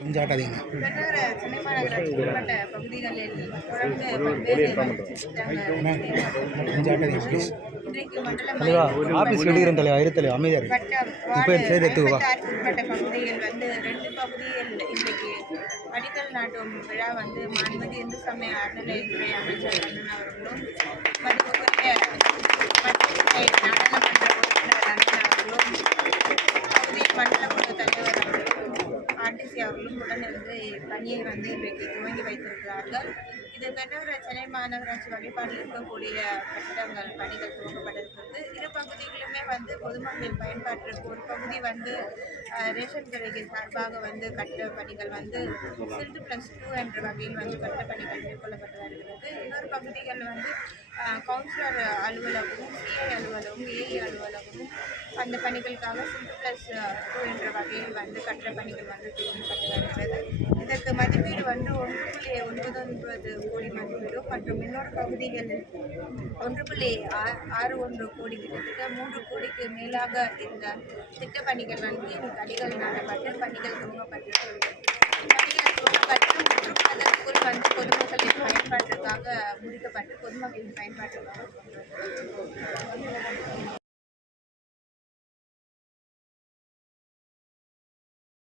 கொஞ்சாட்டாதீங்க. சென்னை மாநகராட்சிக்கு உட்பட்ட பகுதிகளில் தொடர்ந்து பல்வேறு வளர்ச்சித் திட்டங்கள் கொஞ்சாட்டாதீங்க ப்ளீஸ். இன்றைக்கு மண்டலம் ஆஃபீஸ் வெளியிறேன் தலைவா இரு அமைதியாக இருக்கு. இப்போ சரி எடுத்துவா. உட்பட்ட பகுதியில் 2 பகுதியில் இன்றைக்கு அடிக்கல் நாட்டும் விழா மாண்புமிகு இந்து சமய அறநிலையத்துறை அமைச்சர் அண்ணன் அவர்களும் மதிப்புக்குரிய மத்திய நாடாளுமன்ற உறுப்பினர் அண்ணன் அவர்களும் பகுதி மண்டல குழு தலைவர் ஆர்டிசி அவர்களும் உடனிருந்து பணியை இன்றைக்கு துவங்கி வைத்திருக்கிறார்கள். இது பெண்ணூர் சென்னை மாநகராட்சி வழிபாட்டில் இருக்கக்கூடிய கட்டிடங்கள் பணிகள் துவங்கப்பட்டிருக்கிறது. இரு பகுதிகளுமே பொதுமக்கள் பயன்பாட்டிற்கு ஒரு பகுதி ரேஷன் கடைக்கு சார்பாக கட்டிட பணிகள் சில்ட் +2 என்ற வகையில் கட்டிட பணிகள் மேற்கொள்ளப்பட்டு வருகிறது. இன்னொரு பகுதிகள் கவுன்சிலர் அலுவலகமும் சிஐ அலுவலகமும் ஏஇ அலுவலகமும் அந்த பணிகளுக்காக சில்ட் +2 என்ற வகையில் கட்டிட பணிகள் துவங்கப்பட்டு வருகிறது. இதற்கு மதிப்பீடு 1.99 கோடி மதிப்பீடும் மற்றும் இன்னொரு பகுதிகளில் 1.61 கோடி கிட்டத்தட்ட 3 கோடிக்கு மேலாக இந்த திட்டப்பணிகள் இன்னைக்கு அடிக்கல் நாட்டப்பட்டு பணிகள் துவங்கப்பட்டிருக்கிறது. பணிகள் துவங்கப்பட்டு 3 மாதத்துக்குள் பொதுமக்களின் பயன்பாட்டிற்காக முடிக்கப்பட்டு பொதுமக்களின் பயன்பாட்டிற்காக